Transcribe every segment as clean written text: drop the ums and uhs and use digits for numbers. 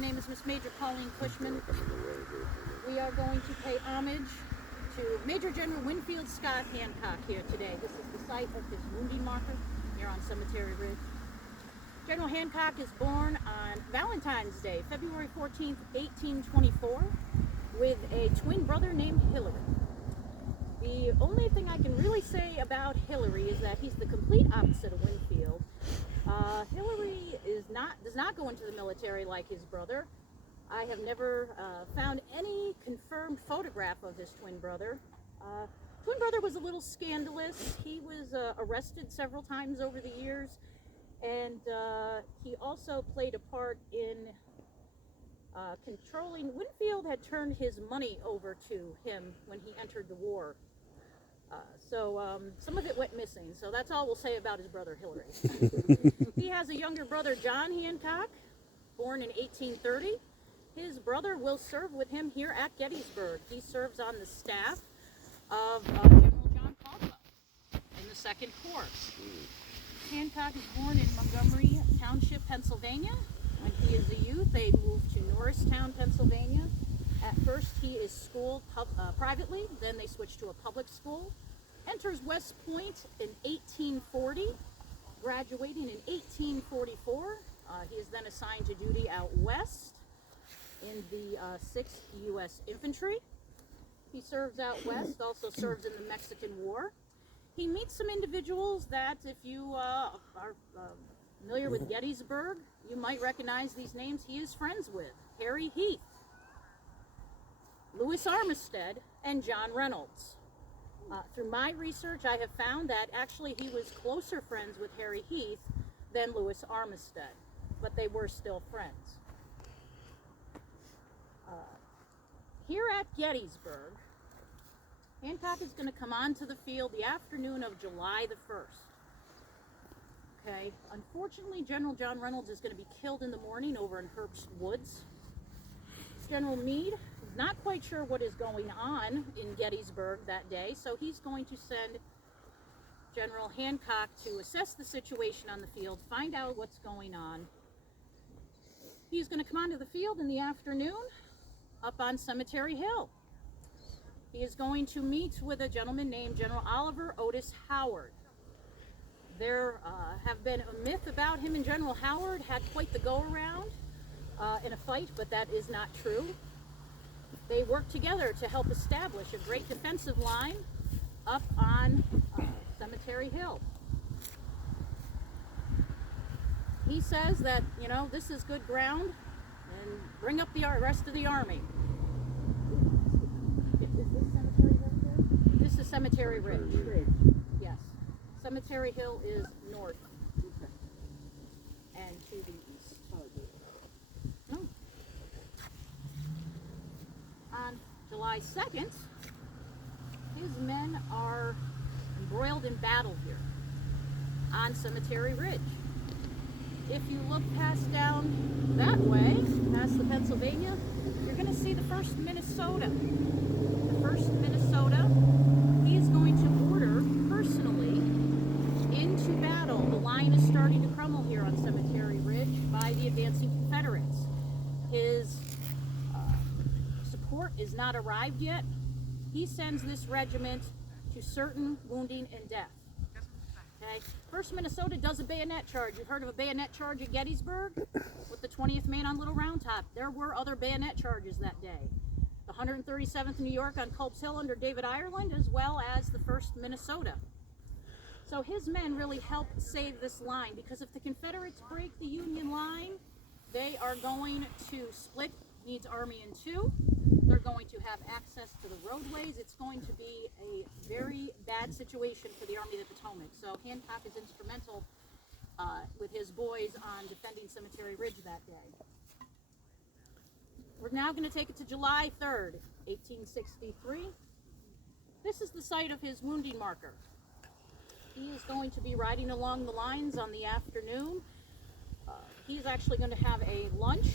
name is Miss Major Pauline Cushman. We are going to pay homage to Major General Winfield Scott Hancock here today. This is the site of his wounding marker here on Cemetery Ridge. General Hancock is born on Valentine's Day, February 14th, 1824, with a twin brother named Hillary. The only thing I can really say about Hillary is that he's the complete opposite of Winfield. Hillary does not go into the military like his brother. I have never found any confirmed photograph of his twin brother. Twin brother was a little scandalous. He was arrested several times over the years, and he also played a part in controlling. Winfield had turned his money over to him when he entered the war. So some of it went missing. So that's all we'll say about his brother Hillary. He has a younger brother, John Hancock, born in 1830. His brother will serve with him here at Gettysburg. He serves on the staff of General John Caldwell in the 2nd Corps. Hancock is born in Montgomery Township, Pennsylvania. When he is a youth, they moved to Norristown, Pennsylvania. At first, he is schooled privately, then they switched to a public school. Enters West Point in 1840, graduating in 1844. He is then assigned to duty out west in the 6th U.S. Infantry. He serves out west, also serves in the Mexican War. He meets some individuals that, if you are familiar with Gettysburg, you might recognize these names he is friends with. Harry Heath, Louis Armistead, and John Reynolds. Through my research, I have found that actually he was closer friends with Harry Heath than Louis Armistead, but they were still friends. Here at Gettysburg, Hancock is going to come onto the field the afternoon of July the 1st. Okay, unfortunately, General John Reynolds is going to be killed in the morning over in Herbst Woods. General Meade is not quite sure what is going on in Gettysburg that day, so he's going to send General Hancock to assess the situation on the field, find out what's going on. He's going to come onto the field in the afternoon up on Cemetery Hill. He is going to meet with a gentleman named General Oliver Otis Howard. There have been a myth about him and General Howard had quite the go-around in a fight, but that is not true. They worked together to help establish a great defensive line up on Cemetery Hill. He says that, you know, this is good ground and bring up the rest of the army. This is Cemetery Ridge. Yes. Cemetery Hill is north and to the east. No. On July 2nd, his men are embroiled in battle here on Cemetery Ridge. If you look down that way, past the Pennsylvania, you're going to see the 1st Minnesota. The 1st Minnesota, he is going to order personally into battle. The line is starting to crumble here on Cemetery Ridge by the advancing Confederates. His support is not arrived yet. He sends this regiment to certain wounding and death. Okay. 1st Minnesota does a bayonet charge. You've heard of a bayonet charge at Gettysburg with the 20th Man on Little Round Top. There were other bayonet charges that day. The 137th New York on Culp's Hill under David Ireland, as well as the 1st Minnesota. So his men really helped save this line, because if the Confederates break the Union line, they are going to split Meade's army in two. They're going to have access to the roadways. It's going to be a very bad situation for the Army of the Potomac. So Hancock is instrumental with his boys on defending Cemetery Ridge that day. We're now going to take it to July 3rd, 1863. This is the site of his wounding marker. He is going to be riding along the lines on the afternoon. He's actually going to have a lunch,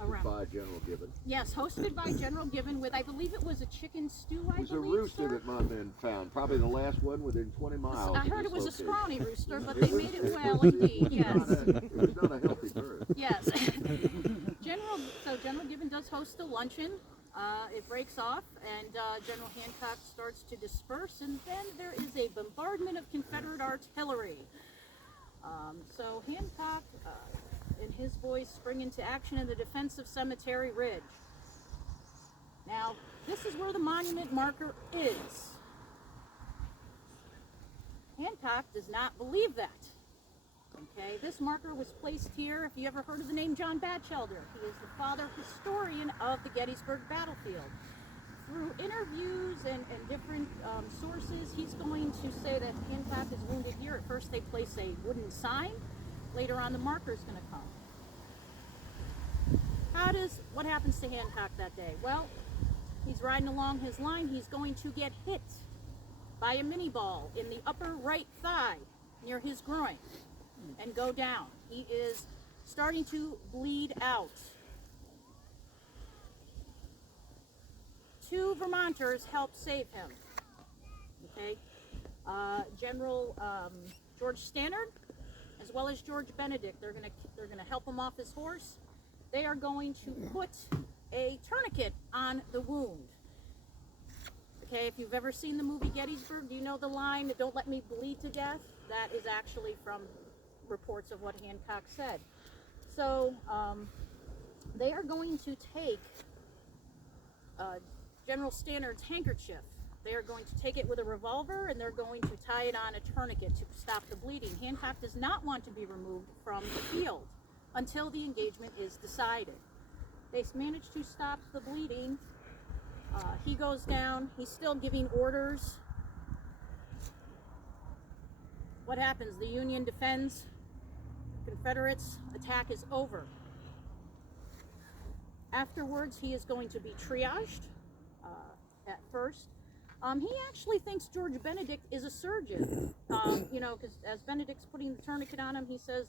a around. by General Gibbon. Yes, hosted by General Gibbon with, I believe it was a chicken stew, It was a rooster that my men found, probably the last one within 20 miles. I heard it was location. a scrawny rooster, but they made it well indeed, yes. It was not a healthy bird. Yes. General Gibbon does host a luncheon. It breaks off, and General Hancock starts to disperse, and then there is a bombardment of Confederate artillery. So Hancock and his boys spring into action in the defense of Cemetery Ridge. Now, this is where the monument marker is. Hancock does not believe that. Okay, this marker was placed here. If you ever heard of the name John Batchelder, he is the father historian of the Gettysburg battlefield. Through interviews and different sources, he's going to say that Hancock is wounded here. At first they place a wooden sign. Later on the marker is going to come. What happens to Hancock that day? Well, he's riding along his line. He's going to get hit by a mini ball in the upper right thigh near his groin and go down. He is starting to bleed out. 2 Vermonters help save him. Okay, General George Stannard, as well as George Benedict, they're gonna help him off his horse. They are going to put a tourniquet on the wound. Okay, if you've ever seen the movie Gettysburg, do you know the line, "Don't let me bleed to death"? That is actually from reports of what Hancock said. So they are going to take General Stannard's handkerchief. They are going to take it with a revolver, and they're going to tie it on a tourniquet to stop the bleeding. Hancock does not want to be removed from the field until the engagement is decided. They manage to stop the bleeding. He goes down. He's still giving orders. What happens? The Union defends. Confederates' attack is over. Afterwards, he is going to be triaged at first. He actually thinks George Benedict is a surgeon, because as Benedict's putting the tourniquet on him, he says,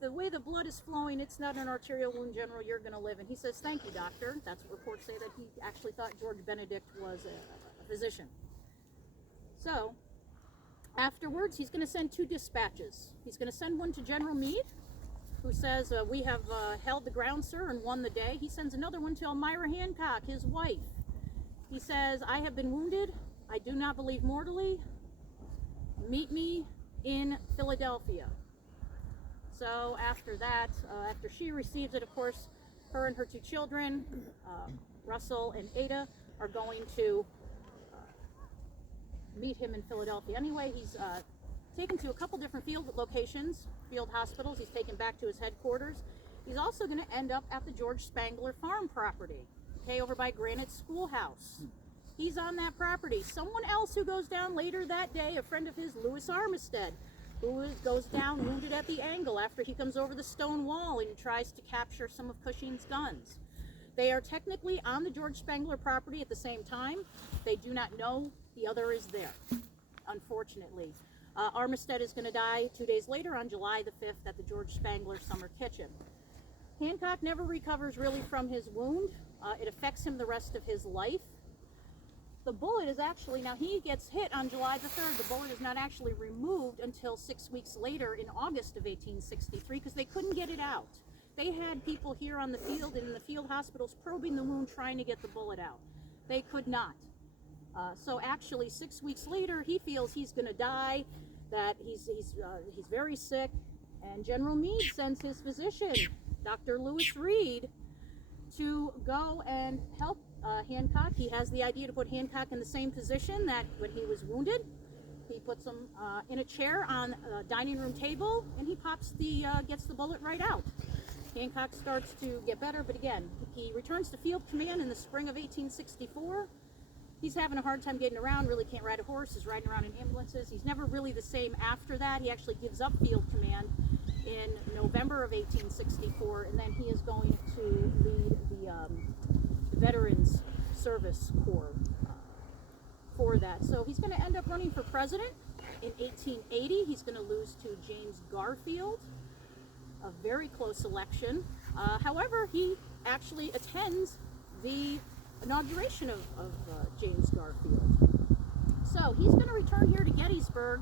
the way the blood is flowing, it's not an arterial wound, General, you're going to live. And he says, thank you, doctor. That's what reports say, that he actually thought George Benedict was a physician. So, afterwards, he's going to send 2 dispatches. He's going to send one to General Meade, who says, we have held the ground, sir, and won the day. He sends another one to Elmira Hancock, his wife. He says, I have been wounded. I do not believe mortally. Meet me in Philadelphia. So after that, after she receives it, of course, her and her 2 children, Russell and Ada, are going to meet him in Philadelphia. Anyway, he's taken to a couple different field locations, field hospitals. He's taken back to his headquarters. He's also going to end up at the George Spangler farm property, okay, over by Granite Schoolhouse. He's on that property. Someone else who goes down later that day, a friend of his, Louis Armistead, who goes down wounded at the angle after he comes over the stone wall and tries to capture some of Cushing's guns. They are technically on the George Spangler property at the same time. They do not know the other is there, unfortunately. Armistead is going to die 2 days later on July the 5th at the George Spangler Summer Kitchen. Hancock never recovers really from his wound. It affects him the rest of his life. The bullet is actually, now he gets hit on July the 3rd. The bullet is not actually removed until 6 weeks later in August of 1863 because they couldn't get it out. They had people here on the field and in the field hospitals probing the wound, trying to get the bullet out. They could not. So actually 6 weeks later, he feels he's going to die, that he's very sick, and General Meade sends his physician, Dr. Lewis Reed, to go and help Hancock. He has the idea to put Hancock in the same position that when he was wounded. He puts him in a chair on a dining room table, and he gets the bullet right out. Hancock starts to get better, but again, he returns to field command in the spring of 1864. He's having a hard time getting around, really can't ride a horse, he's riding around in ambulances. He's never really the same after that. He actually gives up field command in November of 1864, and then he is going to lead the Veterans Service Corps for that. So he's going to end up running for president in 1880. He's going to lose to James Garfield. a very close election. However, he actually attends the inauguration of James Garfield. So he's going to return here to Gettysburg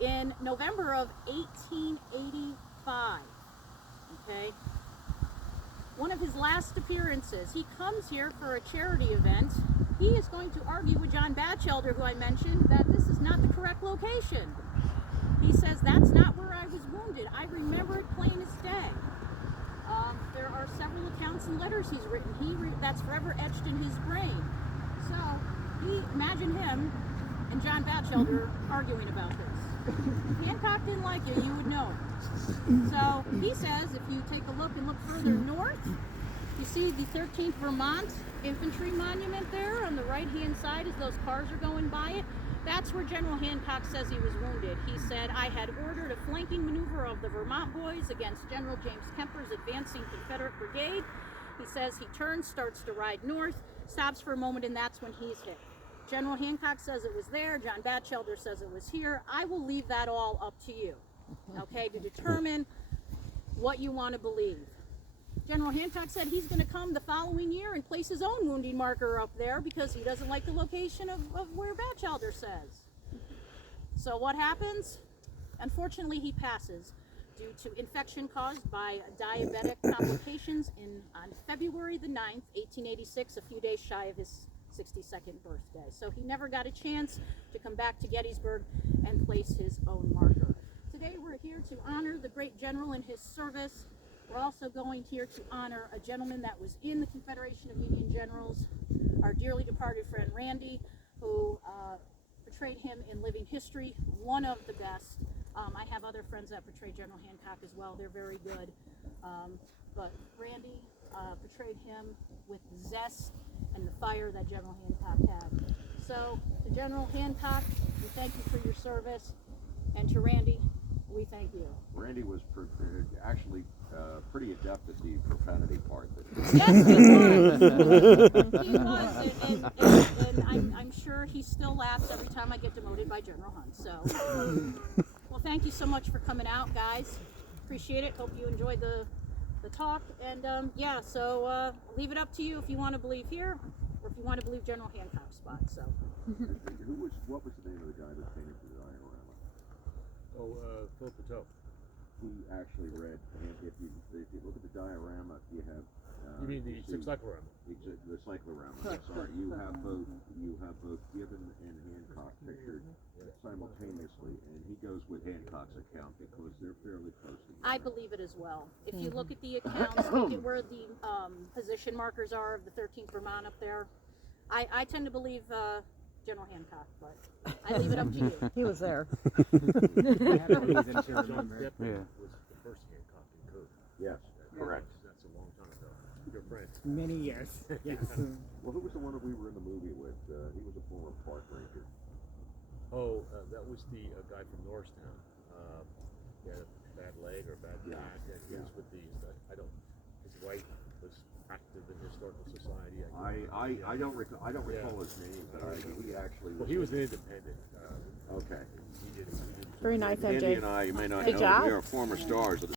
in November of 1885. Okay. One of his last appearances, he comes here for a charity event. He is going to argue with John Batchelder, who I mentioned, that this is not the correct location. He says, that's not where I was wounded. I remember it plain as day. There are several accounts and letters he's written. That's forever etched in his brain. So, imagine him and John Batchelder arguing about this. If Hancock didn't like you, you would know it. So, he says, if you take a look and look further north, you see the 13th Vermont Infantry Monument there on the right-hand side as those cars are going by it. That's where General Hancock says he was wounded. He said, I had ordered a flanking maneuver of the Vermont boys against General James Kemper's advancing Confederate brigade. He says he turns, starts to ride north, stops for a moment, and that's when he's hit. General Hancock says it was there. John Batchelder says it was here. I will leave that all up to you, okay, to determine what you want to believe. General Hancock said he's going to come the following year and place his own wounding marker up there because he doesn't like the location of where Batchelder says. So what happens? Unfortunately, he passes due to infection caused by diabetic complications on February the 9th, 1886, a few days shy of his 62nd birthday. So he never got a chance to come back to Gettysburg and place his own marker. Today we're here to honor the great general in his service. We're also going here to honor a gentleman that was in the Confederation of Union Generals, our dearly departed friend Randy, who portrayed him in living history, one of the best. I have other friends that portray General Hancock as well. They're very good. But Randy portrayed him with zest and the fire that General Hancock had. So to General Hancock, we thank you for your service. And to Randy, we thank you. Randy was actually pretty adept at the profanity part. Yes, he was. He was, and I'm sure he still laughs every time I get demoted by General Hunt. So, well, thank you so much for coming out, guys. Appreciate it. Hope you enjoyed the talk. And yeah, so leave it up to you if you want to believe here or if you want to believe General Hancock's spot. So, What was the name of the guy that painted the diorama? Philip Pateau. Who actually read? And if you look at the diorama, you have. You mean the cyclorama? The cyclorama. Sorry, you have both Gibbon and Hancock pictured simultaneously, and he goes with Hancock's account because they're fairly close together. I believe it as well. If you look at the accounts, look at where the position markers are of the 13th Vermont up there. I tend to believe General Hancock, but I leave it up to you. He was there. John Deppin was the first Hancock in code. Yes, correct. That's a long time ago. Your friend. Many years, yes. Well, who was the one that we were in the movie with? He was a former park ranger. That was the guy from Norristown. He had a bad leg or bad back, and he was with his wife was active in Historical Society. I don't recall his name, but he actually. Well, he was an independent. Okay. He did Very nice, Andy MJ. and I, you may not Good know, job. we are former stars of the